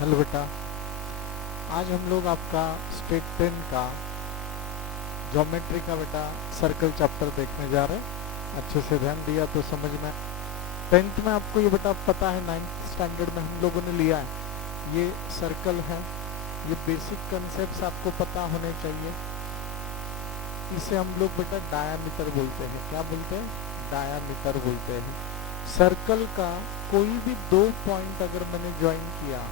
Hello बेटा, आज हम लोग आपका स्टेट 10 का ज्योमेट्री का बेटा सर्कल चैप्टर देखने जा रहे हैं। अच्छे से ध्यान दिया तो समझ में। 10th में आपको ये बेटा पता है, 9th स्टैंडर्ड में हम लोगों ने लिया है। ये सर्कल है, ये बेसिक कंसेप्ट आपको पता होने चाहिए। इसे हम लोग बेटा डायामीटर बोलते हैं। क्या बोलते हैं? डायामीटर बोलते हैं। सर्कल का कोई भी 2 पॉइंट अगर मैंने ज्वाइन किया,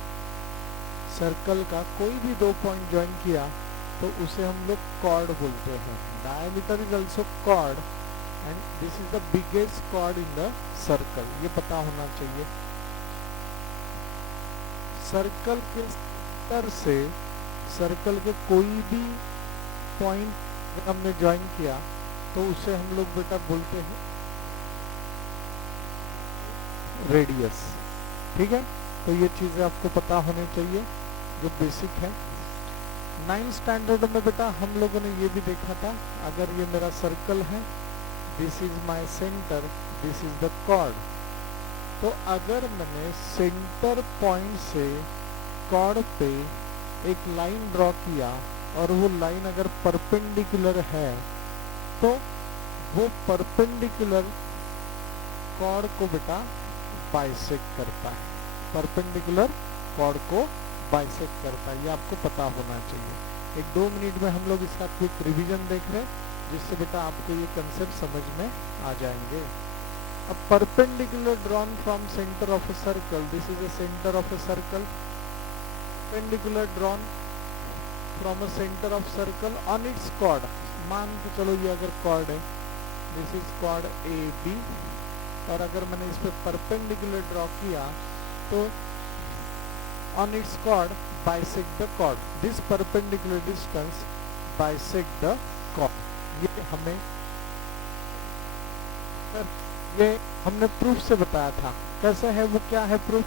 सर्कल का कोई भी 2 पॉइंट ज्वाइन किया तो उसे हम लोग कॉर्ड बोलते हैं। Diameter is also chord and this is the biggest chord in the circle. ये पता होना चाहिए। सर्कल के सेंटर से सर्कल के कोई भी पॉइंट हमने ज्वाइन किया तो उसे हम लोग बेटा बोलते हैं रेडियस। ठीक है, तो ये चीजें आपको पता होनी चाहिए जो बेसिक है। 9th स्टैंडर्ड में बेटा हम लोगों ने ये भी देखा था, अगर ये मेरा सर्कल है, this is my centre, this is the chord. तो अगर मैंने सेंटर पॉइंट से कॉर्ड पे एक लाइन ड्रॉ किया और वो लाइन अगर परपेंडिकुलर है तो वो परपेंडिकुलर कॉर्ड को बेटा बाइसेक्ट करता है। परपेंडिकुलर कॉर्ड को बाइसेक्ट करता है, ये आपको पता होना चाहिए। 1-2 मिनट में हम लोग इसका क्विक रिवीजन देख रहे हैं, जिससे बेटा आपको ये कंसेप्ट समझ में आ जाएंगे। अब perpendicular drawn from centre of a circle, this is a centre of a circle. Perpendicular drawn from a centre of circle on its chord. मान के चलो ये अगर कॉर्ड है, this is chord A B, और अगर मैंने इस पे परपेंडिकुलर ड्रॉ किया तो on its chord bisect the chord, this perpendicular distance bisect the chord. ये हमने प्रूफ से बताया था। कैसे है वो, क्या है प्रूफ,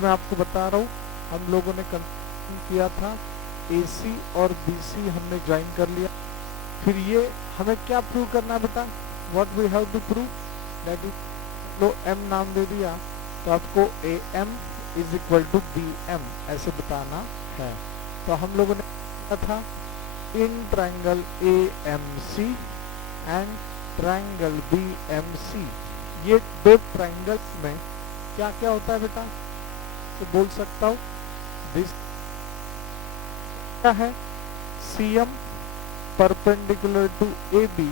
मैं आपको बता रहा हूँ। हम लोगों ने कंफर्म किया था AC और BC हमने ज्वाइन कर लिया। फिर ये हमें क्या प्रूव करना है बेटा, what we have to prove, that is लो M नाम दे दिया तो आपको AM is equal to BM ऐसे बताना है। तो हम लोगों ने किया था in triangle AMC and triangle BMC, ये दो ट्रायंगल्स में क्या क्या होता है बेटा, तो बोल सकता हूँ दिस क्या है, CM perpendicular to AB,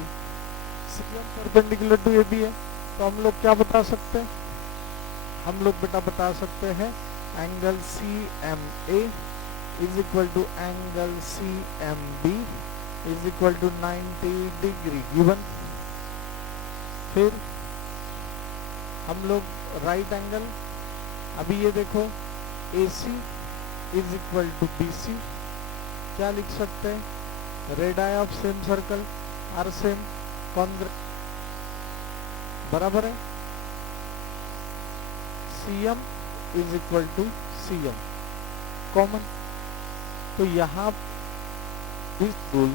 CM perpendicular to AB है। तो हम लोग क्या बता सकते हैं, हम लोग बेटा बता सकते हैं angle CMA is equal to angle CMB is equal to 90 degree given. फिर हम लोग राइट एंगल, अभी ये देखो AC is equal to BC, क्या लिख सकते हैं, radius of same circle are same, congruent बराबर है। CM is equal to CM common. तो यहाँ this rule,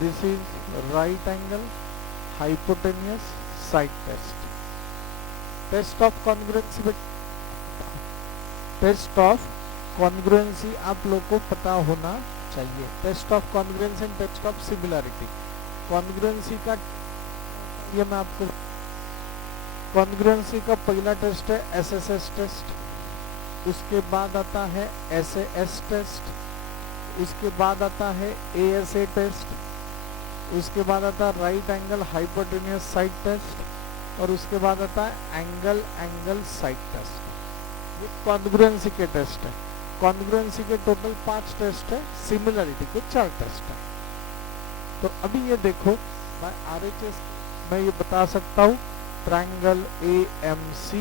this is right angle hypotenuse side test. Test of congruency, test of congruency आप लोग को पता होना चाहिए। Test of congruency and test of similarity. Congruency का ये मैं आपको, कॉन्ग्रुएंसी का पहला टेस्ट है SSS टेस्ट, उसके बाद आता है SAS टेस्ट, उसके बाद आता है ASA टेस्ट, उसके बाद आता है right angle hypotenuse side test, और उसके बाद आता है एंगल साइड टेस्ट। ये कॉन्ग्रुएंसी के टेस्ट है। कॉन्ग्रुएंसी के टोटल 5 टेस्ट है, सिमिलरिटी के 4 टेस्ट है। तो अभी ये देखो मैं RHS मैं ये बता सकता हूँ triangle AMC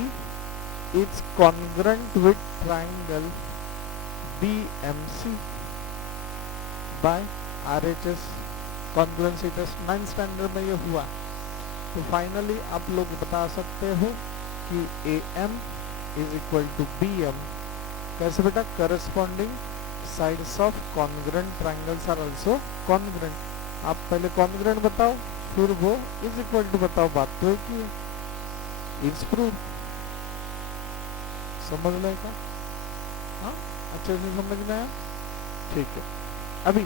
is congruent with triangle BMC by RHS congruency test. 9th standard में ये हुआ। तो फाइनली आप लोग बता सकते हो कि AM is equal to BM। कैसे बेटा, corresponding sides of congruent triangles are also congruent. आप पहले कॉन्ग्रुएंट बताओ, फिर वो इज इक्वल टू बताओ, बात तो है कि इज प्रूव। समझ लेगा? हाँ अच्छे से समझ में आया? ठीक है। अभी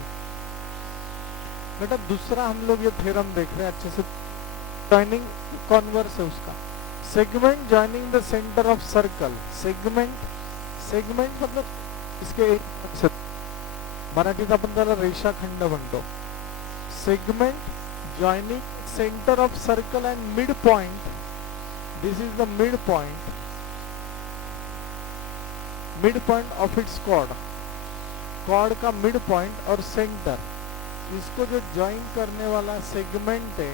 बेटा दूसरा हम लोग ये थ्योरम देख रहे हैं अच्छे से, जॉइनिंग कॉन्वर्स है उसका। Segment joining the centre of circle. Segment मतलब इसके मराठीत आपण त्याला रेषाखंड म्हणतो। Segment joining centre of circle and mid point, this is the mid point of its chord का मिड पॉइंट और सेंटर, इसको जो ज्वाइन करने वाला सेगमेंट है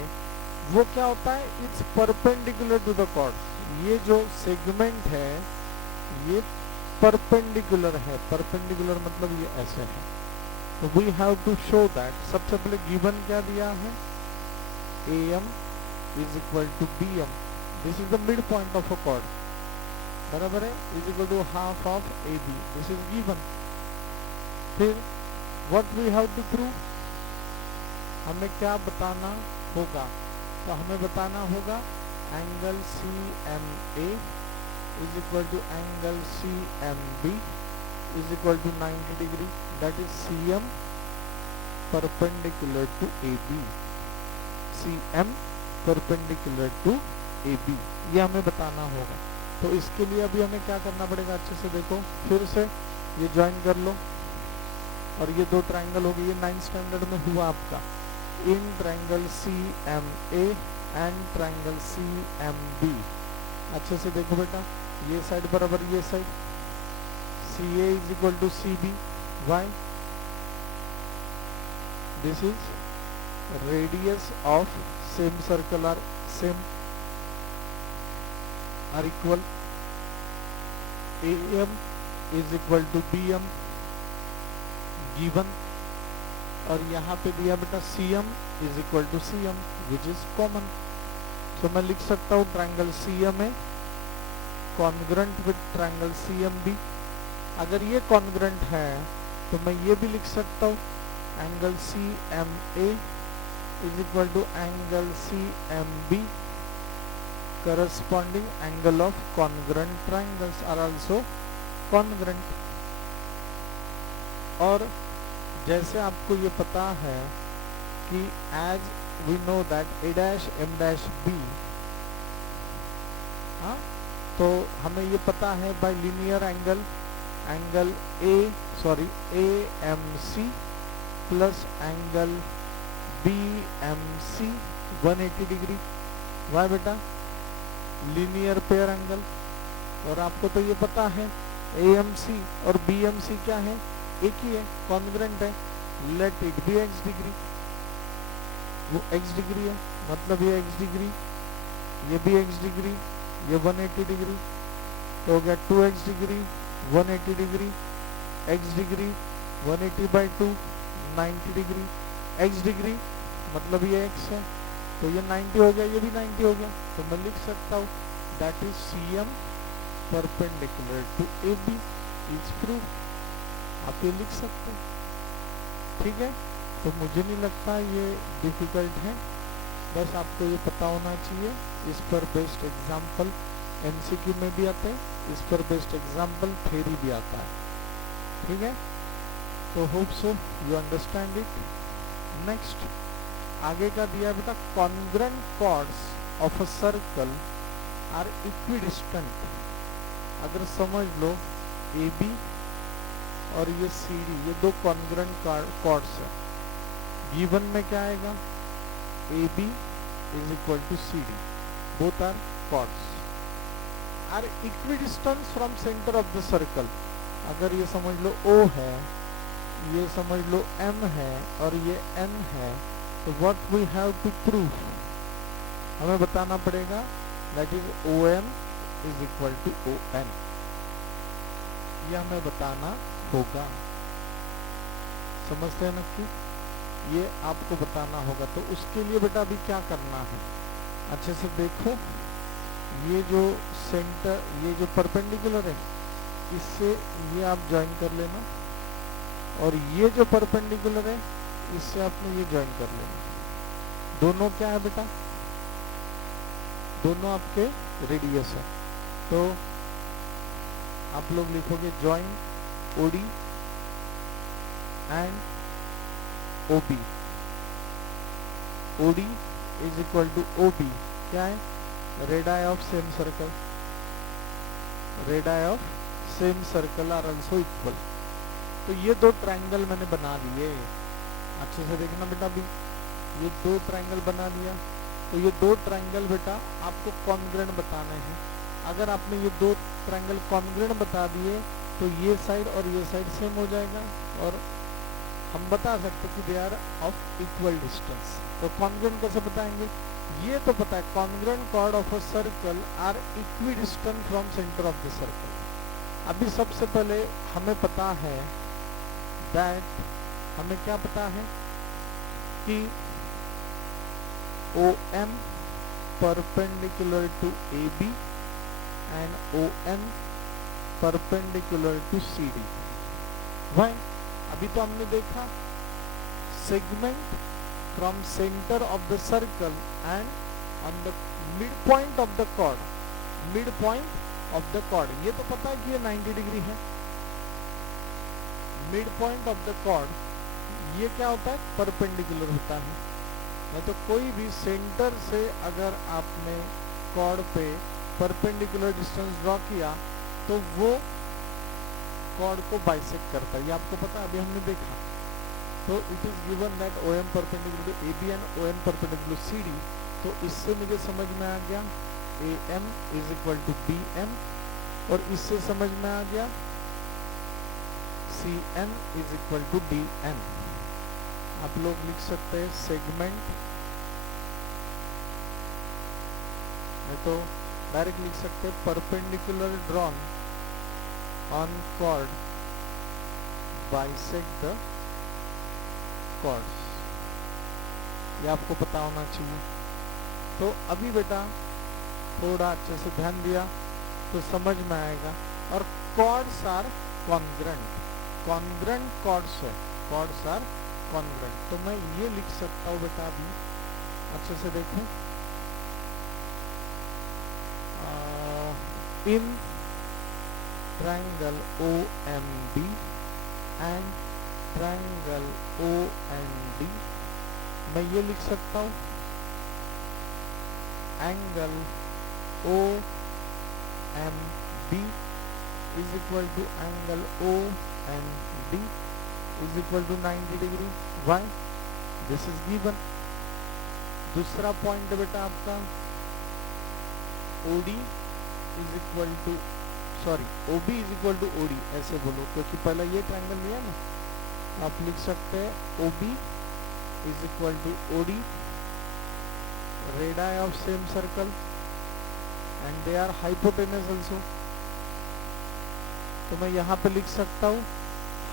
वो क्या होता है, it's perpendicular to the chord. ये जो सेगमेंट है ये परपेंडिकुलर है, परपेंडिकुलर मतलब ये ऐसे है। तो we have to show that, सबसे पहले गिवन क्या दिया है, AM is equal to BM, this is the mid point of a chord, बराबर है, is equal to half of AB, this is given. फिर what we have to prove, हमें क्या बताना होगा, तो हमें बताना होगा angle CMA is equal to angle CMB is equal to 90 degree, that is CM perpendicular to AB, CM perpendicular to AB, ये हमें बताना होगा। तो इसके लिए अभी हमें क्या करना पड़ेगा, अच्छे से देखो, फिर से ये ज्वाइन कर लो और ये दो ट्रायंगल हो गए, ये 9th स्टैंडर्ड में हुआ आपका, in triangle CMA and triangle CMB। अच्छे से देखो बेटा, ये साइड बराबर ये side, CA is equal to CB, why, this is radius of same circle are same are equal, AM is equal to BM given, और यहाँ पे दिया बेटा CM is equal to CM which is common. तो मैं लिख सकता हूँ triangle CMA congruent with triangle CMB। अगर ये कॉन्ग्रुएंट है तो मैं ये भी लिख सकता हूँ angle CMA is equal to angle CMB, corresponding angle of congruent triangles are also congruent। और जैसे आपको ये पता है कि as we know that A dash M dash B, हाँ, तो हमें ये पता है by linear angle AMC plus angle BMC 180 degree, why बेटा, लीनियर पेयर एंगल। और आपको तो ये पता है AMC और BMC क्या है, एक ही है, कॉन्ग्रुएंट है, let it be x degree, वो x डिग्री है, मतलब ये x डिग्री, ये भी x डिग्री, ये 180 डिग्री, तो हो गया 2x degree 180 degree, x degree 180/2 90 degree, x degree मतलब ये x है, तो ये 90 हो गया, ये भी 90 हो गया। तो मैं लिख सकता हूँ that is CM perpendicular to AB is proof, आप ये लिख सकते हैं, ठीक है। तो मुझे नहीं लगता ये डिफिकल्ट है, बस आपको ये पता होना चाहिए। इस पर बेस्ड एग्जाम्पल MCQ में भी आते हैं, इस पर बेस्ड एग्जाम्पल थ्योरी भी आता है, ठीक है। तो hope so you understand it. Next आगे का दिया बेटा, congruent chords of a circle are equidistant. अगर समझ लो AB और ये CD, ये दो कॉन्ग्रुएंट कॉर्ड्स है, गिवन में क्या आएगा, AB is equal to CD, both are chords are equidistant from centre of the circle. अगर ये समझ लो O है, ये समझ लो M है और ये N है, तो what we have to prove, हमें बताना पड़ेगा that is OM is equal to ON, ये हमें बताना होगा, समझते हैं नक्की, ये आपको बताना होगा। तो उसके लिए बेटा अभी क्या करना है, अच्छे से देखो, ये जो सेंटर, ये जो परपेंडिकुलर है, इससे ये आप ज्वाइन कर लेना, और ये जो परपेंडिकुलर है इससे आपने ये ज्वाइन कर लेना। दोनों क्या है बेटा, दोनों आपके रेडियस है, तो आप लोग लिखोगे join OD and OB. OD is equal to OB क्या है? Radii of same circle, radii of same circle are also equal. तो ये दो ट्रायंगल मैंने बना लिए, अच्छे से देखना बेटा। अभी ये दो ट्रायंगल बना लिया, तो ये दो ट्रायंगल बेटा आपको कॉन्ग्रुएंट बताने हैं। अगर आपने ये दो ट्रायंगल कॉन्ग्रुएंट बता दिए तो ये साइड और ये साइड सेम हो जाएगा, और हम बता सकते कि they are of equal distance. तो कॉन्ग्रुएंट कैसे बताएंगे? ये तो पता है, congruent chord of a circle are equidistant from centre of the circle. अभी सबसे पहले हमें पता है दैट, हमें क्या पता है कि OM perpendicular to AB and ON perpendicular to CD। Why? अभी तो हमने देखा segment from centre of the circle and on the mid point of the chord, mid point of the chord, ये तो पता है कि ये 90 डिग्री है। Mid point of the chord ये क्या होता है? परपेंडिकुलर होता है। या तो कोई भी सेंटर से अगर आपने कॉर्ड पे परपेंडिकुलर डिस्टेंस ड्रॉ किया तो वो कॉर्ड को बाइसेक्ट करता है, ये आपको पता है, अभी हमने देखा। तो it is given that OM perpendicular to AB and ON perpendicular to CD। तो इससे मुझे समझ में आ गया AM is equal to BM, और इससे समझ में आ गया CN is equal to DN। आप लोग लिख सकते हैं सेगमेंट, तो डायरेक्ट लिख सकते हैं perpendicular drawn on chord bisect the chords, ये आपको पता होना चाहिए। तो अभी बेटा थोड़ा अच्छे से ध्यान दिया तो समझ में आएगा। और chords are congruent, congruent chords है, कॉर्ड्स आर कॉन्ग्रुएंट। तो मैं ये लिख सकता हूँ बेटा, अभी अच्छे से देखो, in triangle OMB and triangle OND मैं ये लिख सकता हूँ angle OMB is equal to angle OND is equal to 90 degree. Why? This is given. दूसरा पॉइंट बेटा आपका OD is equal to, sorry OB is equal to OD, ऐसे बोलो, क्योंकि पहला ये ट्रायंगल लिया ना। आप लिख सकते हैं OB is equal to OD, radii of same circle and they are hypotenuse also. तो मैं यहाँ पे लिख सकता हूँ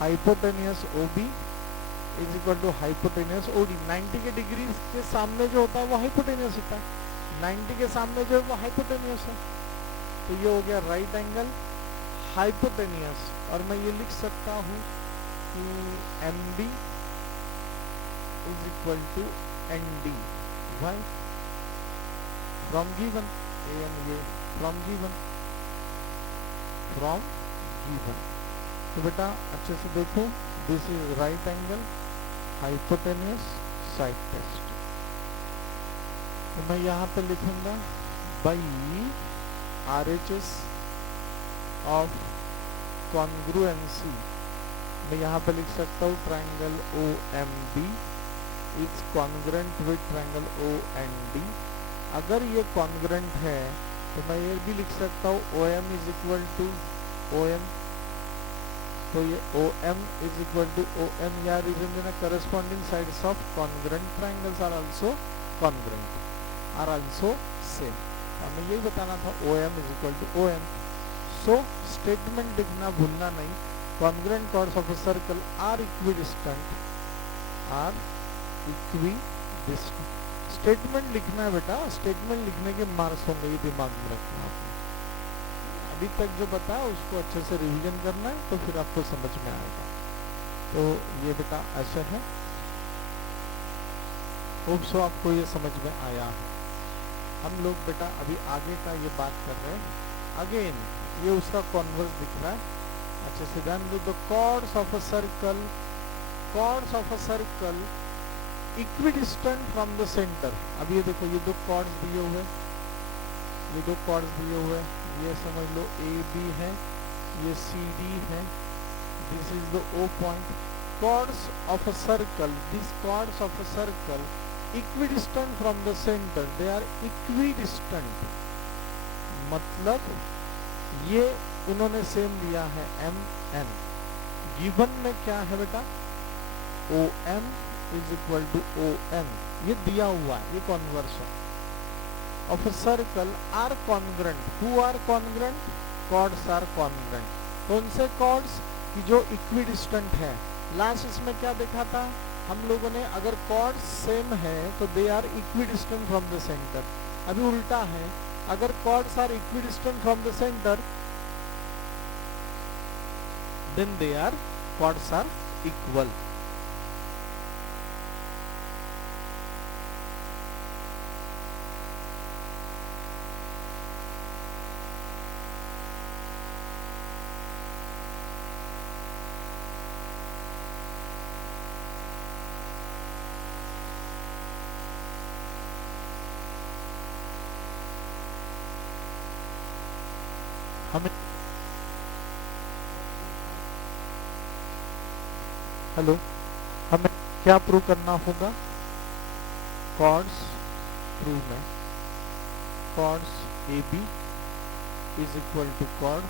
hypotenuse OB is equal to hypotenuse OD। 90 के डिग्री के सामने जो होता है वो हाइपोटेनियस होता है, 90 के सामने जो है वो हाइपोटेनियस है। तो ये हो गया राइट एंगल हाइपोटेनियस। और मैं ये लिख सकता हूँ कि MB is equal to ND। Why? From given ये फ्रॉम गिवन, फ्रॉम गिवन। तो बेटा अच्छे से देखो, this is right angle hypotenuse side test. तो मैं यहाँ पे लिखूंगा बाई RHS ऑफ कॉन्ग्रुएंसी। मैं यहाँ पे लिख सकता हूँ triangle OMB is congruent with triangle OND। अगर ये कॉन्ग्रुएंट है तो मैं ये भी लिख सकता हूँ OM is equal to OM। तो ये OM is equal to OM, या रीजन देना corresponding sides of congruent triangles are also congruent, are also same. हमें यही बताना था OM is equal to OM। So statement लिखना भूलना नहीं, congruent chords of a circle are equidistant, are equidistant. Statement लिखना है बेटा, स्टेटमेंट लिखने के मार्क्स होंगे, ये दिमाग में रखना आपने। अभी तक जो बताया उसको अच्छे से रिवीजन करना है, तो फिर आपको समझ में आएगा। तो ये बेटा ऐसा है, होप सो आपको ये समझ में आया है। हम लोग बेटा अभी आगे का ये बात कर रहे हैं। अगेन ये उसका कॉन्वर्स दिख रहा है, अच्छे से ध्यान दो। The chords of a circle, chords of a circle equidistant from the centre. अब ये देखो, ये दो कॉर्ड्स दिए हुए, ये दो कॉर्ड्स दिए हुए, ये समझ लो ए बी है, ये सी डी है, this is the O point. Chords of a circle, this chords of a circle equidistant from the centre, they are equidistant, मतलब ये उन्होंने सेम दिया है एम एन। गिवन में क्या है बेटा, O M is equal to O N, ये दिया हुआ है, ये कॉन्वर्स है। Of a circle are congruent, who are congruent, chords are congruent. कौन से कॉर्ड्स की जो इक्विडिस्टेंट है। लास्ट इसमें क्या देखा था हम लोगों ने, अगर कॉर्ड्स सेम है तो they are equidistant from the centre. अभी उल्टा है, अगर chords are equidistant from the centre then they are chords are equal। हमें हेलो, हमें क्या प्रूव करना होगा, कॉर्ड्स प्रूव में chords A B is equal to chord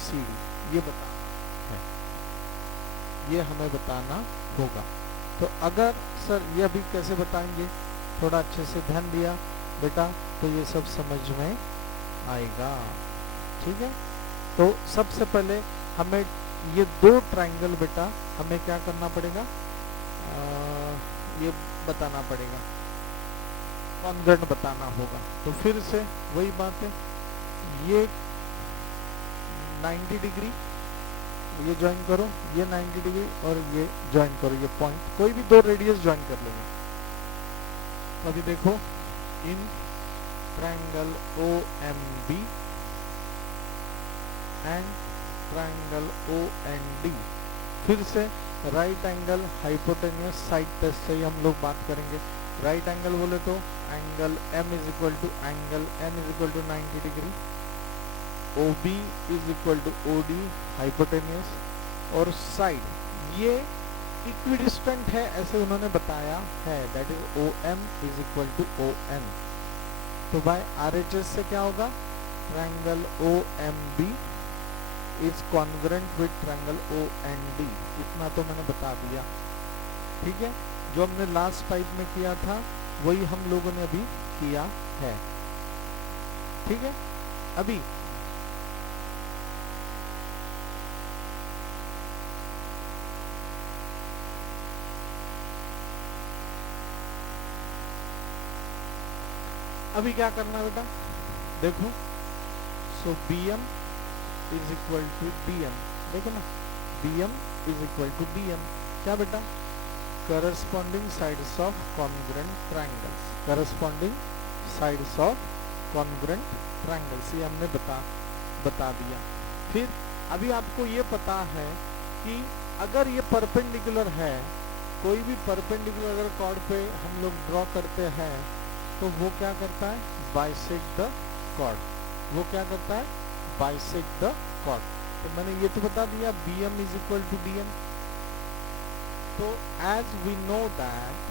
C D, ये बताना है, ये हमें बताना होगा। तो अगर सर ये अभी कैसे बताएंगे, थोड़ा अच्छे से ध्यान दिया बेटा तो ये सब समझ में आएगा, ठीक है। तो सबसे पहले हमें ये दो ट्रायंगल बेटा हमें क्या करना पड़ेगा, ये बताना पड़ेगा, कॉन्ग्रेंट बताना होगा। तो फिर से वही बात है, ये 90 डिग्री ये ज्वाइन करो, ये 90 डिग्री और ये ज्वाइन करो, ये पॉइंट कोई भी दो रेडियस ज्वाइन कर लेंगे। अभी देखो, in triangle O M B and triangle O N D, फिर से right angle hypotenuse side test से ही हम लोग बात करेंगे। राइट एंगल बोले तो angle M is equal to angle N is equal to 90 degree, O B is equal to O D hypotenuse, और साइड ये इक्विडिस्टेंट है ऐसे उन्होंने बताया है, that is O M is equal to O N. तो बाय आर एच एस से क्या होगा, triangle O M B is congruent with triangle O N D, इतना तो मैंने बता दिया, ठीक है। जो हमने लास्ट टाइप में किया था वही हम लोगों ने अभी किया है, ठीक है। अभी अभी क्या करना है बेटा, देखो, so B M is equal to D M, देखो ना, B M is equal to D M, क्या बेटा, corresponding sides of congruent triangles, corresponding sides of congruent triangles, ये हमने बता दिया। फिर अभी आपको ये पता है कि अगर ये परपेंडिकुलर है, कोई भी परपेंडिकुलर अगर कॉर्ड पे हम लोग ड्रॉ करते हैं तो वो क्या करता है, बाइसेक्ट द कॉर्ड, वो क्या करता है, बाइसेक्ट द कॉर्ड। तो मैंने ये तो बता दिया B M is equal to D M. तो as we know that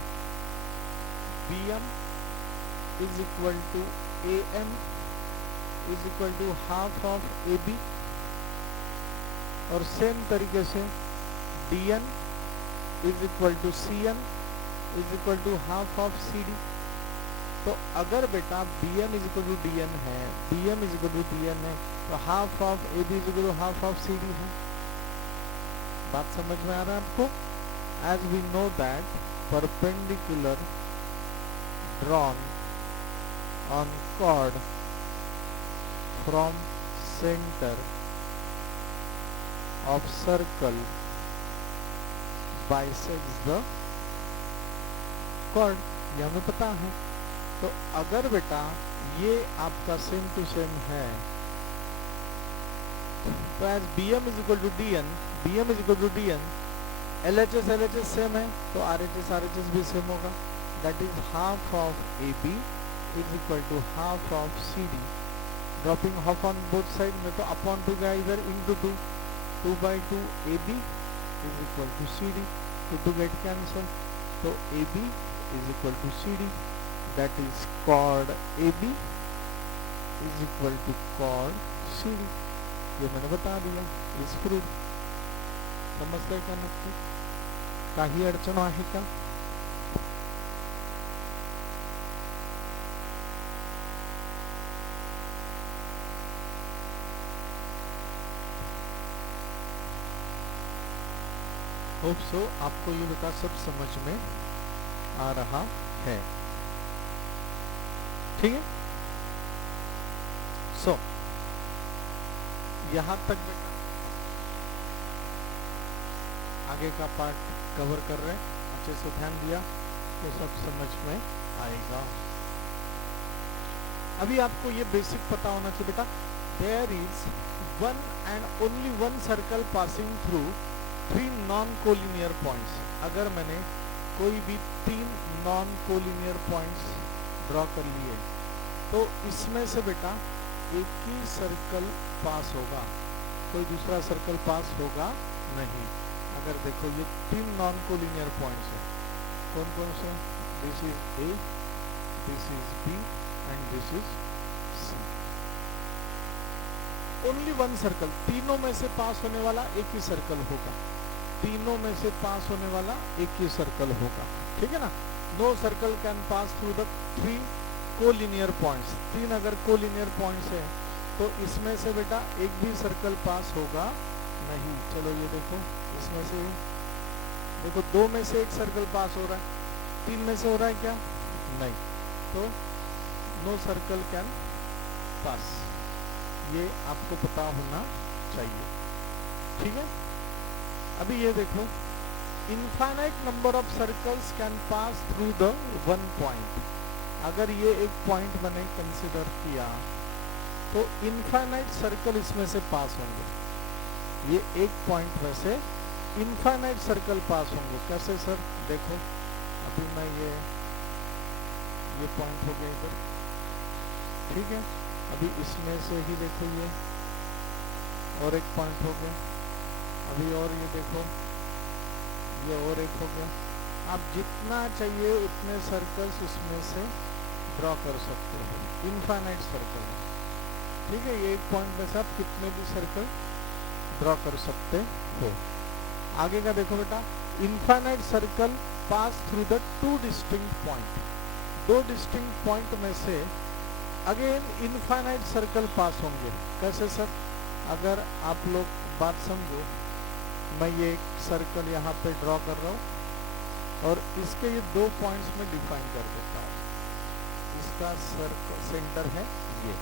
B M is equal to A M is equal to half of A B, और सेम तरीके से D N is equal to C N is equal to half of C D. तो अगर बेटा B M is equal to D N है, B M is equal to D N है, तो half of A B is equal to half of C D है। बात समझ में आ रहा है आपको? As we know that perpendicular drawn on chord from center of circle bisects the chord, ये हमें पता है। तो अगर बेटा ये आपका सेम टू सेम है तो as BM is equal to DN, BM is equal to DN, LHS same है तो RHS भी सेम होगा, that is half of AB is equal to half of CD, dropping half on both side में तो upon two गया इधर into 2/2 AB is equal to CD, तो get cancel, तो AB is equal to CD, that is chord AB is equal to chord CD, ये मैंने बता दिया इज प्रूफ। समजताय का नक्की? काही अडचण आहे का? होप सो आपको ये बेटा सब समझ में आ रहा है, ठीक है? सो यहां तक बेटा आगे का पार्ट कवर कर रहे हैं, अच्छे से ध्यान दिया तो सब समझ में आएगा। अभी आपको ये बेसिक पता होना चाहिए बेटा, there is one and only one circle passing through 3 non collinear points. अगर मैंने कोई भी 3 नॉन कोलिनियर पॉइंट्स ड्रॉ कर लिए तो इसमें से बेटा एक ही सर्कल पास होगा, कोई दूसरा सर्कल पास होगा नहीं। अगर देखो ये 3 नॉन कोलिनियर पॉइंट्स हैं, कौन कौन से? This is A, this is B and this is C। Only one circle, तीनों में से पास होने वाला एक ही सर्कल होगा, तीनों में से पास होने वाला एक ही सर्कल होगा, ठीक है ना? No circle can pass through the 3 collinear points. 3 अगर कोलिनियर पॉइंट्स है तो इसमें से बेटा एक भी सर्कल पास होगा नहीं। चलो ये देखो, इसमें से देखो 2 में से एक सर्कल पास हो रहा है, 3 में से हो रहा है क्या? नहीं, तो नो सर्कल कैन पास, ये आपको पता होना चाहिए, ठीक है? अभी ये देखो, infinite number of circles can pass through the one point. अगर ये एक पॉइंट मैंने कंसिडर किया तो इनफाइनाइट सर्कल इसमें से पास होंगे, ये एक पॉइंट में से इनफाइनाइट सर्कल पास होंगे। कैसे सर? देखो अभी मैं ये पॉइंट हो गया इधर, ठीक है? अभी इसमें से ही देखो ये और एक पॉइंट हो गया, अभी और ये देखो ये और एक हो गया। आप जितना चाहिए उतने सर्कल्स उसमें से ड्रॉ कर सकते हो, इनफाइनाइट सर्कल, ठीक है? ये एक पॉइंट में से आप कितने भी सर्कल ड्रॉ कर सकते हो। आगे का देखो बेटा, infinite circle pass through the 2 distinct point. 2 distinct point में से अगेन इनफाइनाइट सर्कल पास होंगे। कैसे सर? अगर आप लोग बात समझो, मैं ये एक सर्कल यहाँ पे ड्रॉ कर रहा हूँ और इसके ये 2 पॉइंट्स में डिफाइन कर देता हूँ। इसका सर्कल सेंटर है ये,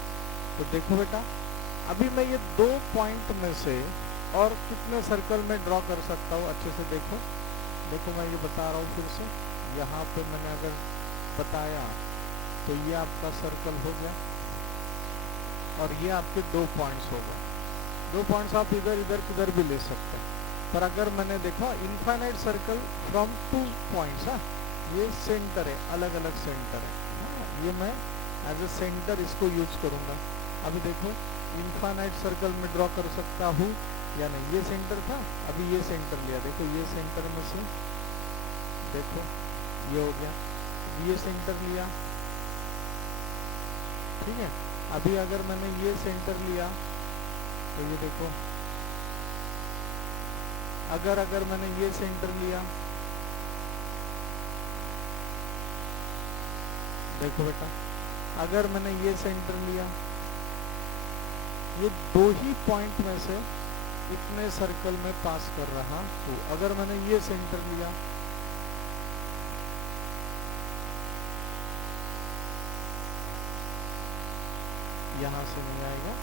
तो देखो बेटा अभी मैं ये 2 पॉइंट में से और कितने सर्कल में ड्रॉ कर सकता हूँ? अच्छे से देखो, देखो मैं ये बता रहा हूँ फिर से। यहाँ पे मैंने अगर बताया तो ये आपका सर्कल हो गया और ये आपके 2 पॉइंट्स हो गए। 2 पॉइंट्स आप इधर इधर किधर भी ले सकते हैं, पर अगर मैंने देखा इनफाइनाइट सर्कल फ्रॉम 2 पॉइंट्स, ये सेंटर है, अलग अलग सेंटर है, ये मैं एज ए सेंटर इसको यूज करूंगा। अभी देखो इनफाइनाइट सर्कल में ड्रॉ कर सकता हूँ या नहीं? ये सेंटर था, अभी ये सेंटर लिया, देखो ये सेंटर में से देखो ये हो गया, ये सेंटर लिया, ठीक है? अभी अगर मैंने ये सेंटर लिया तो ये देखो, अगर मैंने ये सेंटर लिया, देखो बेटा अगर मैंने ये सेंटर लिया, ये 2 ही पॉइंट में से इतने सर्कल में पास कर रहा हूँ। अगर मैंने ये सेंटर लिया, यहाँ से नहीं आएगा,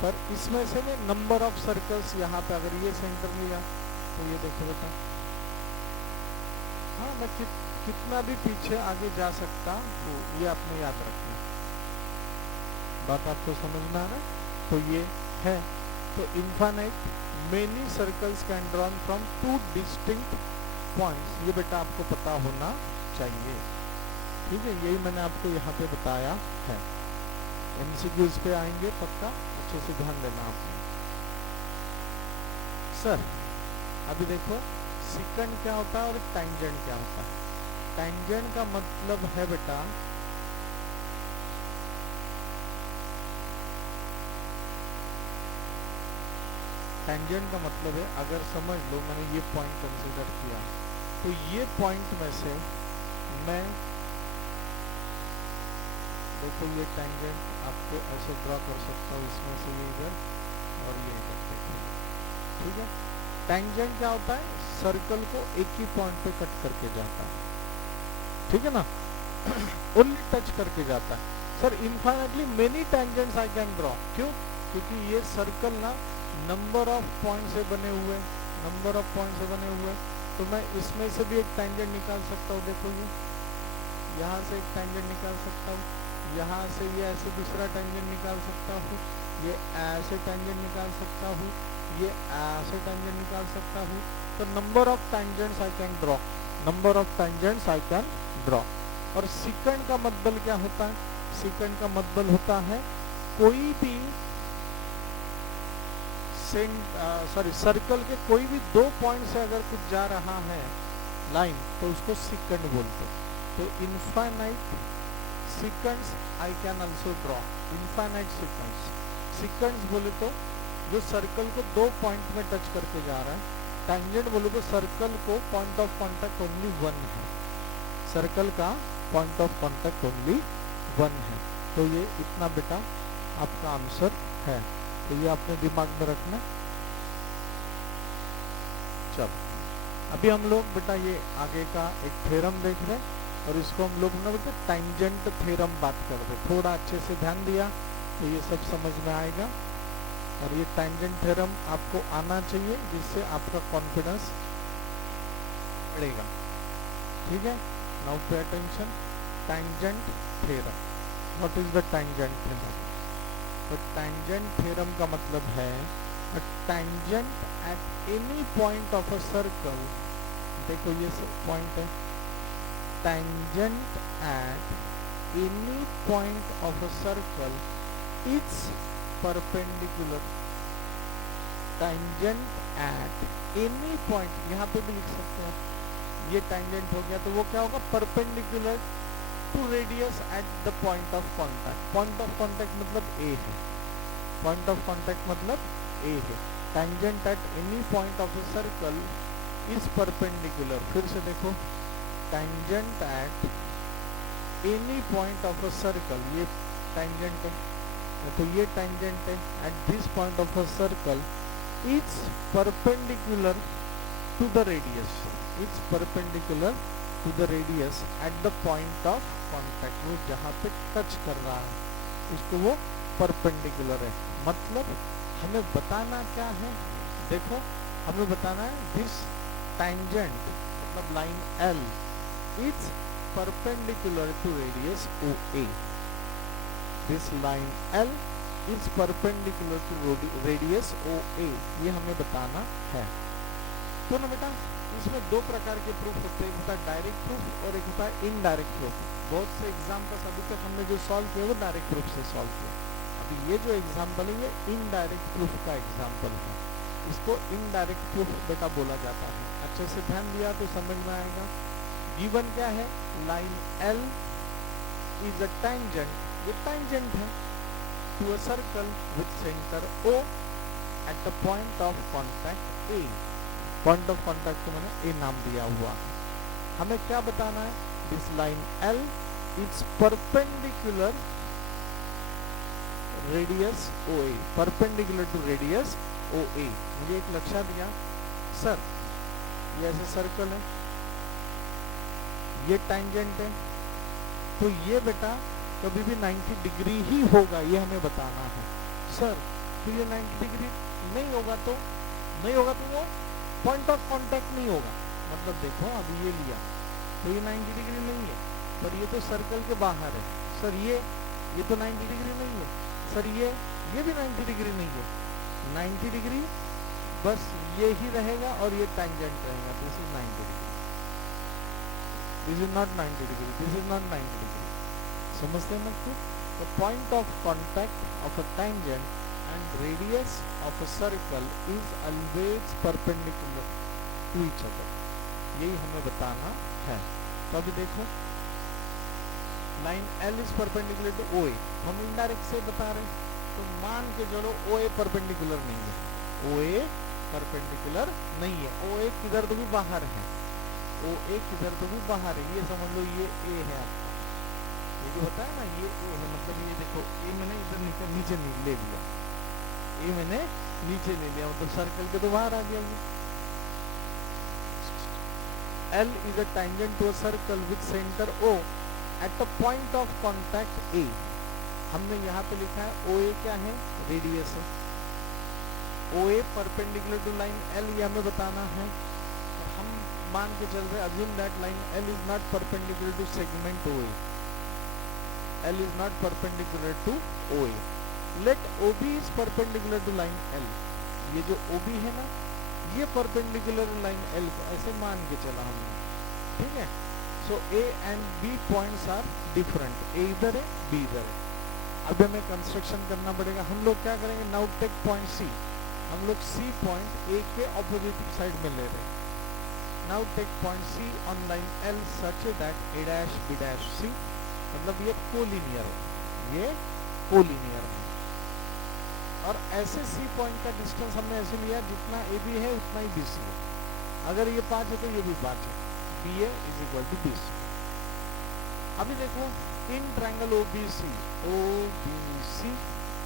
पर इसमें से मैं नंबर ऑफ सर्कल्स यहाँ पे अगर ये सेंटर लिया तो ये देखो बेटा, हाँ मैं कितना भी पीछे आगे जा सकता हूँ, ये आपने याद रखना, बात आपको समझ में आ रहा है? तो ये है, तो infinite many circles can drawn from two distinct points, ये बेटा आपको पता होना चाहिए। ठीक है, यही मैंने आपको यहाँ पे बताया है। एमसीक्यूज पे आएंगे पक्का, अच्छे से ध्यान देना आपने। सर अभी देखो सिकंड क्या होता है और टैंजेंट क्या होता है। टैंजेंट का मतलब है बेटा टैंजेंट का मतलब है, अगर समझ लो मैंने ये पॉइंट कंसीडर किया तो ये पॉइंट में से मैं देखो ये टैंजेंट आपको ऐसे ड्रॉ कर सकता हूँ, इसमें से ये इधर और ये इधर, देखो ठीक है। टैंजेंट क्या होता है, सर्कल को एक ही पॉइंट पे कट करके जाता है, ठीक है ना, ओनली टच करके जाता है। Sir infinitely many tangents I can draw, क्यों, क्योंकि ये सर्कल ना नंबर ऑफ पॉइंट से बने हुए, नंबर ऑफ पॉइंट से बने हुए, तो मैं इसमें से भी एक टैंजेंट निकाल सकता हूँ। देखो ये यहाँ से एक टैंजेंट निकाल सकता हूँ, यहाँ से ये ऐसे दूसरा टैंजेंट निकाल सकता हूँ, ये ऐसे टैंजेंट निकाल सकता हूँ, ये ऐसे टैंजेंट निकाल सकता हूँ। तो number of tangents I can draw, number of tangents I can draw. और सिकंड का मतलब क्या होता है, सिकंड का मतलब होता है कोई भी सर्कल के कोई भी दो पॉइंट से अगर कुछ जा रहा है लाइन, तो उसको सिकंड बोलते हैं। तो infinite secants I can also draw, infinite secants. Secants बोले तो जो सर्कल को दो पॉइंट में टच करके जा रहा है, टैंजेंट बोले तो सर्कल को point of contact only one है, सर्कल का point of contact only one है। तो ये इतना बेटा आपका आंसर है, तो ये आपने दिमाग में रखना। चलो अभी हम लोग बेटा ये आगे का एक थ्योरम देख रहे हैं, और इसको हम लोग ना बेटा टैंजेंट थ्योरम बात कर रहे, थोड़ा अच्छे से ध्यान दिया तो ये सब समझ में आएगा। और ये टैंजेंट थ्योरम आपको आना चाहिए, जिससे आपका कॉन्फिडेंस बढ़ेगा, ठीक है। Now pay attention, tangent theorem, what is the tangent theorem. तो टैंजेंट थ्योरम का मतलब है a tangent at any point of a circle, देखो ये पॉइंट है, tangent at any point of a circle is perpendicular, tangent at any point, यहाँ पे भी लिख सकते हैं, ये tangent हो गया तो वो क्या होगा, perpendicular to radius at the point of contact, point of contact मतलब A है, point of contact मतलब A है। tangent at any point of a circle is perpendicular, फिर से देखो tangent at any point of a circle, ये tangent है, तो ये tangent है, at this point of a circle is perpendicular to the radius, it's perpendicular to the radius at the point of contact, वो जहाँ पे टच कर रहा है उसको वो perpendicular है। मतलब हमें बताना क्या है, देखो हमें बताना है दिस tangent मतलब line L is perpendicular to radius OA, this line L is perpendicular to radius OA, ये हमें बताना है। तो ना बेटा इसमें दो प्रकार के प्रूफ होते हैं, एक होता है डायरेक्ट प्रूफ और एक होता है इनडायरेक्ट प्रूफ। बहुत से एग्जाम्पल्स अभी तक हमने जो सॉल्व किया वो डायरेक्ट प्रूफ से सॉल्व किया, अभी ये जो एग्जाम्पल है ये इनडायरेक्ट प्रूफ का एग्जाम्पल है, इसको इनडायरेक्ट प्रूफ बेटा बोला जाता है। अच्छे से ध्यान दिया तो समझ में आएगा। गिवन क्या है, line L is a tangent, ये टैंजेंट है to a circle with centre O at the point of contact A, point of contact को मैंने A नाम दिया हुआ। हमें क्या बताना है, this line L is perpendicular radius OA, perpendicular to radius OA। मुझे एक लक्ष्य दिया, सर ये ऐसे सर्कल है, ये टैंजेंट है, तो ये बेटा कभी भी 90 डिग्री ही होगा, ये हमें बताना है। सर तो ये 90 डिग्री नहीं होगा तो वो पॉइंट ऑफ कांटेक्ट नहीं होगा, मतलब देखो अभी ये लिया तो ये 90 डिग्री नहीं है, पर ये तो सर्कल के बाहर है। सर ये तो 90 डिग्री नहीं है, सर ये भी 90 डिग्री नहीं है, 90 डिग्री, बस ये ही रहेगा और ये टेंजेंट रहेगा। This is 90 degree, this is not 90 degree, this is not 90 degree. समझते हैं मतलब? The point of contact of a tangent and radius of a circle is always perpendicular to each other, यही हमें बताना है। तो अभी देखो, line L is perpendicular to OA, हम इनडायरेक्ट से बता रहे हैं, तो मान के चलो OA परपेंडिकुलर नहीं है, OA परपेंडिकुलर नहीं है, OA किधर तो भी बाहर है, OA किधर तो भी बाहर है, ये समझ लो ये A है आपका, ये जो बताया ना ये A है, मतलब ये देखो A मैंने इधर नीचे ले लिया, A मैंने नीचे ले लिया, मतलब सर्कल के तो बाहर आ गया ये। L is a tangent to a circle with center O at a point of contact A। हमने यहाँ पे लिखा है OA क्या है, रेडियस है, OA perpendicular to line L, ये हमें बताना है। और हम मान के चल रहे assume that line L is not perpendicular to segment OA, L is not perpendicular to OA, let OB is perpendicular to line L, ये जो OB है ना ये परपेंडिकुलर लाइन L को ऐसे मान के चला हमने, ठीक है। So A and B points are different, A इधर है B इधर है। अब हमें कंस्ट्रक्शन करना पड़ेगा, हम लोग क्या करेंगे, नाउ टेक पॉइंट C, हम लोग C पॉइंट A के ऑपोजिट साइड में ले रहे हैं। Now take point C on line L such that A dash B dash C, मतलब ये कोलिनियर है, ये कोलिनियर है। और ऐसे C पॉइंट का डिस्टेंस हमने ऐसे लिया जितना AB है उतना ही BC है, अगर ये 5 है तो ये भी 5 है, BA is equal to BC। अभी देखो in triangle OBC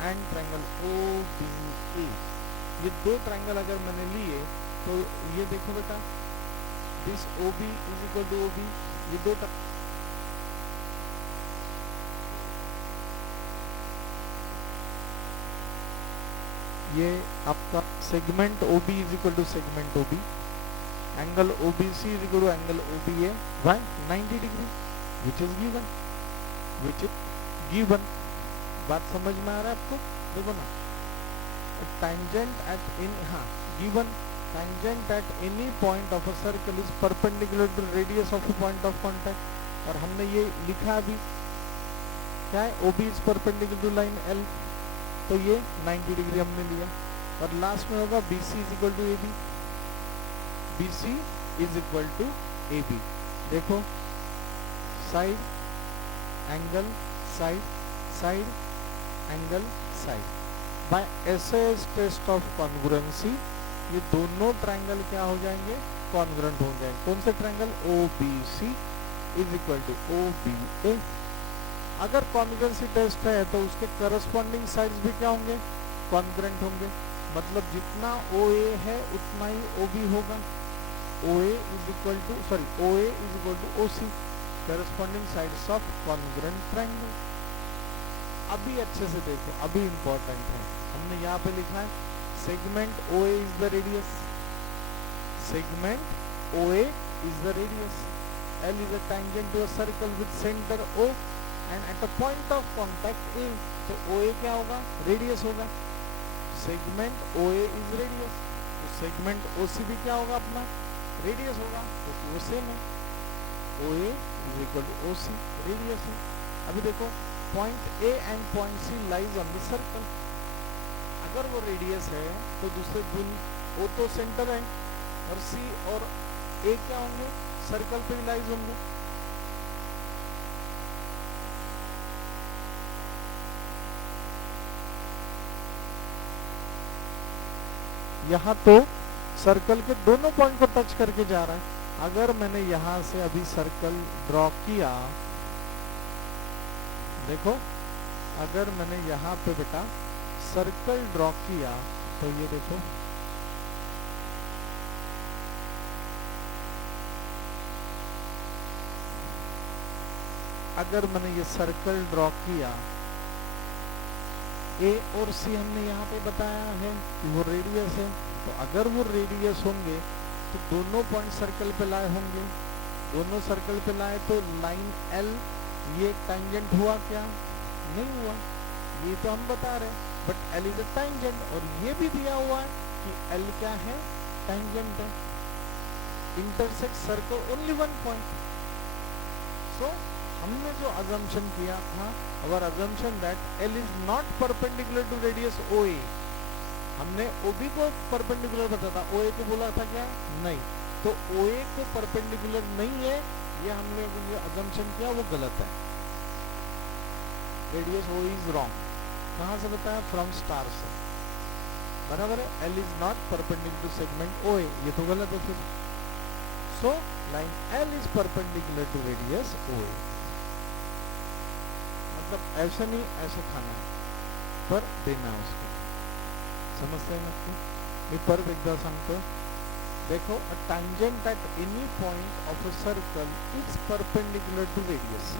and triangle OBA, ये दो ट्रायंगल अगर मैंने लिए तो ये देखो बेटा, this OB is equal to OB, ये दो ये आपका segment OB is equal to segment OB, angle OBC is equal to angle OBA by 90 degree, which is given. बात समझ में आ रहा है आपको? देखो ना, टेंजेंट एट इन, हाँ given, tangent at any point of a circle is perpendicular to radius of a point of contact, और हमने ये लिखा अभी क्या है, OB is perpendicular to line L, तो ये 90 डिग्री हमने लिया। और लास्ट में होगा BC is equal to AB, BC is equal to AB। देखो side angle side, side angle side, by SS test of congruency ये दोनों ट्रायंगल क्या हो जाएंगे, कॉन्ग्रुएंट हो जाएंगे। कौन से triangle, OBC is equal to OBA। अगर कॉन्ग्रुएंसी टेस्ट है तो उसके करस्पॉन्डिंग साइड्स भी क्या होंगे, कॉन्ग्रुएंट होंगे, मतलब जितना OA है उतना ही OB होगा। OA is equal to OA is equal to OC, corresponding sides of congruent triangle. अभी अच्छे से देखो, अभी इंपॉर्टेंट है, हमने यहाँ पे लिखा है segment OA is the radius, segment OA is the radius, L is a tangent to a circle with centre O and at a point of contact A, तो OA क्या होगा, रेडियस होगा, सेगमेंट OA इज रेडियस, तो segment OC भी क्या होगा अपना, radius होगा, तो वो सेम है, OA is equal to OC, radius है। अभी देखो point A and point C lies on the circle, अगर वो रेडियस है तो दूसरे O तो सेंटर है और C और A क्या होंगे, सर्कल पे लाइज होंगे। यहाँ तो सर्कल के दोनों पॉइंट को टच करके जा रहा है। अगर मैंने यहाँ से अभी सर्कल ड्रॉ किया, देखो अगर मैंने यहाँ पे बेटा सर्कल ड्रॉ किया तो ये देखो अगर मैंने ये सर्कल ड्रॉ किया, A और C हमने यहाँ पे बताया है कि वो रेडियस है, तो अगर वो रेडियस होंगे तो दोनों पॉइंट सर्कल पे लाए होंगे, दोनों सर्कल पे लाए तो लाइन L ये टेंजेंट हुआ क्या, नहीं हुआ, ये तो हम बता रहे हैं but L is a tangent, और ये भी दिया हुआ है कि L क्या है, tangent है, intersect circle only one point. So हमने जो assumption किया था, our assumption that L is not perpendicular to radius OA, हमने OB को परपेंडिकुलर बताया था, OA को बोला था क्या, नहीं, तो OA को परपेंडिकुलर नहीं है, ये हमने जो assumption किया वो गलत है. Radius OA is wrong. कहाँ से बताया, फ्रॉम स्टार से, बराबर है. L is not perpendicular to segment OA, ये तो गलत है फिर. So line L is perpendicular to radius OA. मतलब ऐसा नहीं, ऐसा खाना है, पर देना है उसको. समझते हैं आपको. मी परत एकदा सांगतो, देखो, a tangent at any point of a circle is perpendicular to radius.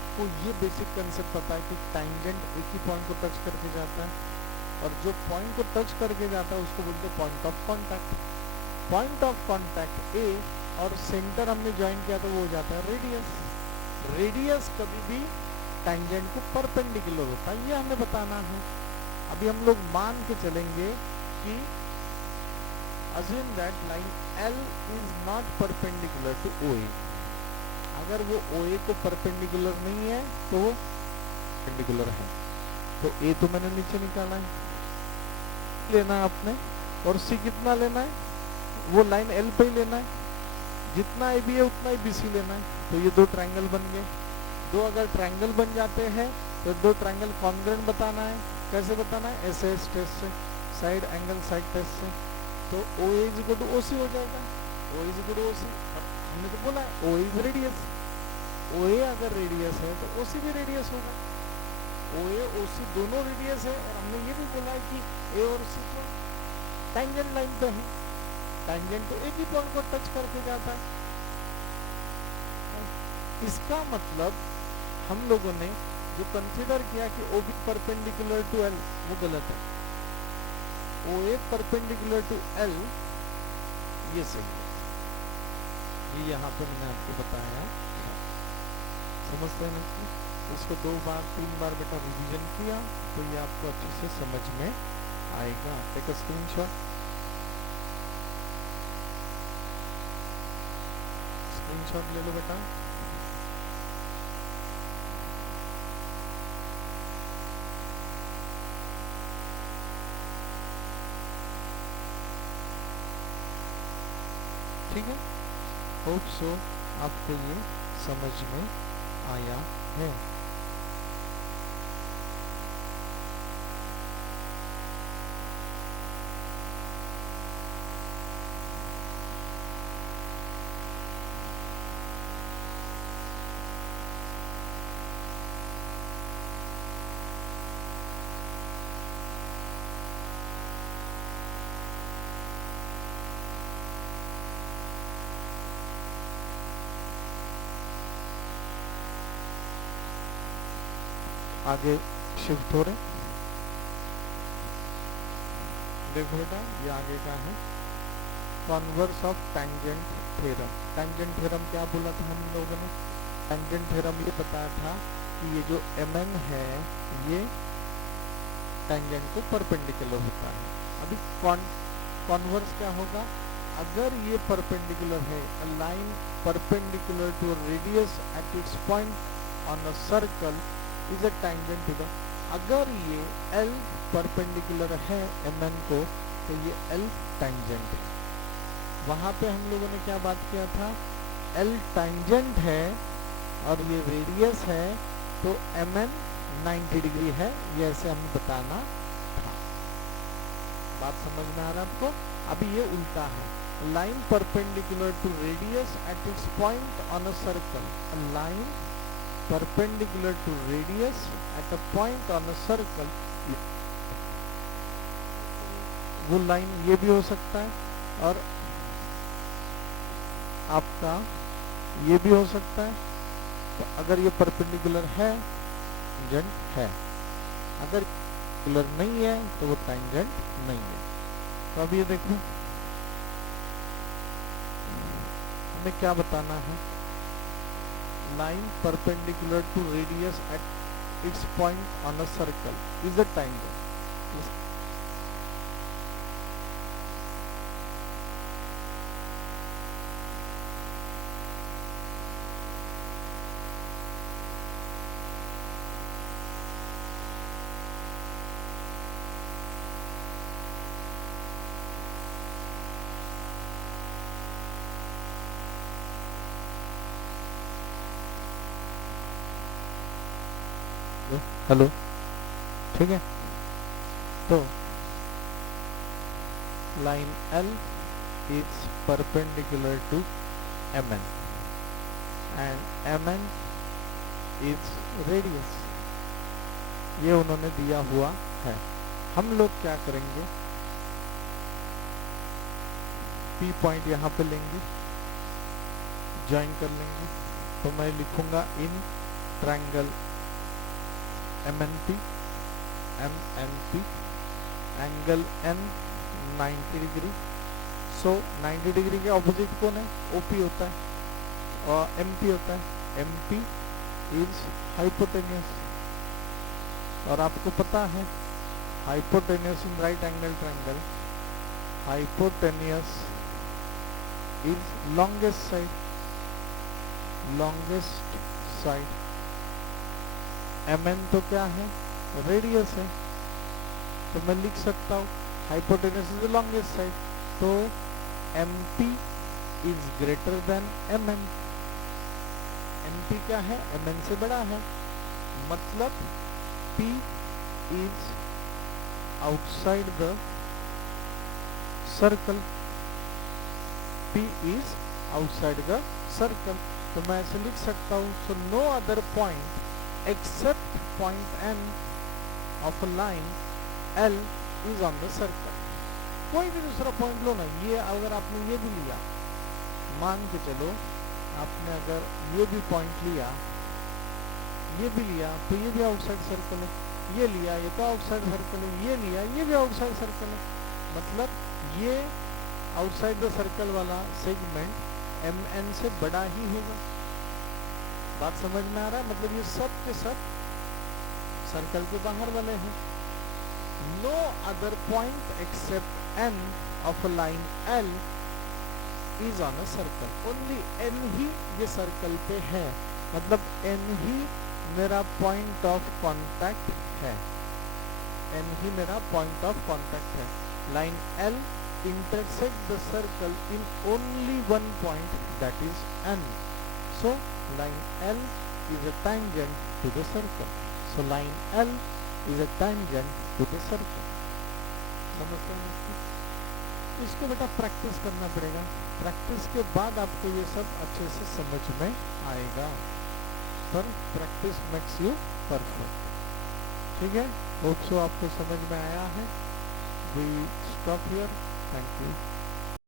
आपको ये बेसिक कंसेप्ट पता है कि टैंजेंट एक ही पॉइंट को टच करके जाता है, और जो पॉइंट को टच करके जाता है उसको बोलते हैं point of contact. Point of contact A और सेंटर हमने ज्वाइन किया तो वो हो जाता है रेडियस. रेडियस कभी भी टैंजेंट को परपेंडिकुलर होता है, ये हमें बताना है. अभी हम लोग मान के चलेंगे कि assume that line L is not perpendicular to OA. अगर वो OA को परपेंडिकुलर नहीं है तो वो परपेंडिकुलर है. तो A तो मैंने नीचे निकाला है, लेना है आपने, और C कितना लेना है, वो लाइन L पे ही लेना है. जितना AB है उतना ही BC लेना है. तो ये दो ट्रायंगल बन गए. दो अगर ट्रायंगल बन जाते हैं तो दो ट्रायंगल कॉन्ग्रुएंट बताना है. कैसे बताना है, SAS टेस्ट से, साइड एंगल साइड टेस्ट से. तो OA is equal to OC हो जाएगा. OA is equal to OC. हमने तो बोला है OA इज रेडियस. OA अगर रेडियस है तो OC भी रेडियस होगा. OA OC दोनों रेडियस है, और हमने ये भी बोला है कि A और C को टैंजेंट लाइन पे है. टैंजेंट तो एक ही पॉइंट को टच करके जाता है. इसका मतलब हम लोगों ने जो कंसीडर किया कि OB परपेंडिकुलर टू L, वो गलत है. OA परपेंडिकुलर टू L ये सही है. ये यहाँ पे मैंने आपको बताया. समझते हैं ना. इसको 2 बार 3 बार बेटा रिवीजन किया तो ये आपको अच्छे से समझ में आएगा. Take a screenshot. स्क्रीनशॉट ले लो बेटा. ठीक है. होप सो आपको ये समझ में आया है. आगे शिफ्ट हो रहे. देखो बेटा, ये आगे का है converse of tangent theorem. Tangent theorem क्या बोला था हम लोगों ने, टैंजेंट थ्योरम ये बताया था कि ये जो MN है ये टैंजेंट को परपेंडिकुलर होता है. अभी कॉन्वर्स क्या होगा, अगर ये परपेंडिकुलर है, a line perpendicular to radius at its point on a circle is a tangent to the. अगर ये L परपेंडिकुलर है MN को तो ये L टैंजेंट है. वहां पे हम लोगों ने क्या बात किया था, L टैंजेंट है और ये रेडियस है तो MN 90 डिग्री है. ये ऐसे हमें बताना था. बात समझ में आ रहा है आपको. अभी ये उल्टा है, line perpendicular to radius at its point on a circle. Line perpendicular to radius at a point on a circle. वो लाइन ये भी हो सकता है और आपका ये भी हो सकता है. तो अगर ये परपेंडिकुलर है टैंजेंट है, अगर परपेंडिकुलर नहीं है तो वो टैंजेंट नहीं है. तो अब ये देखो हमें क्या बताना है, line perpendicular to radius at its point on a circle is a triangle. Hello, ठीक है। तो line L is perpendicular to MN and MN is radius, ये उन्होंने दिया हुआ है। हम लोग क्या करेंगे, P पॉइंट यहाँ पे लेंगे, ज्वाइन कर लेंगे। तो मैं लिखूंगा in triangle MNP angle N 90 degree. So 90 degree के ऑपोजिट कौन है, OP होता है और MP होता है। MP इज हाइपोटेनियस, और आपको पता है hypotenuse in right angle triangle, hypotenuse is longest side, longest side. MN तो क्या है, रेडियस है। तो मैं लिख सकता हूँ hypotenuse is the longest side, तो MP is greater than MN। MP क्या है, MN से बड़ा है, मतलब P is outside the circle, P is outside the circle. तो मैं ऐसे लिख सकता हूँ, so no other point except point N of a line L is on the circle. कोई भी दूसरा पॉइंट लो ना, ये अगर आपने ये भी लिया, मान के चलो आपने अगर ये भी पॉइंट लिया, ये भी लिया, तो ये भी आउटसाइड सर्कल है। ये लिया, ये तो आउटसाइड सर्कल है। ये लिया, ये भी आउटसाइड सर्कल है। मतलब ये आउटसाइड द सर्कल वाला सेगमेंट MN से बड़ा ही होगा। बात समझ में आ रहा है, मतलब ये सब के सब सर्कल के बाहर वाले हैं। No other point except N of a line L is on a circle, only N ही ये सर्कल पे है, मतलब N ही मेरा पॉइंट ऑफ कांटेक्ट है, N ही मेरा पॉइंट ऑफ कांटेक्ट है। Line L intersect the circle in only one point, that is N. So line L is a tangent to the circle. So line L is a tangent to the circle. समझते हैं इसको? इसको बेटा practice करना पड़ेगा। Practice के बाद आपको ये सब अच्छे से समझ में आएगा। पर प्रैक्टिस मेक्स यू परफेक्ट। ठीक है, होप सो आपको समझ में आया है। We stop here. Thank you.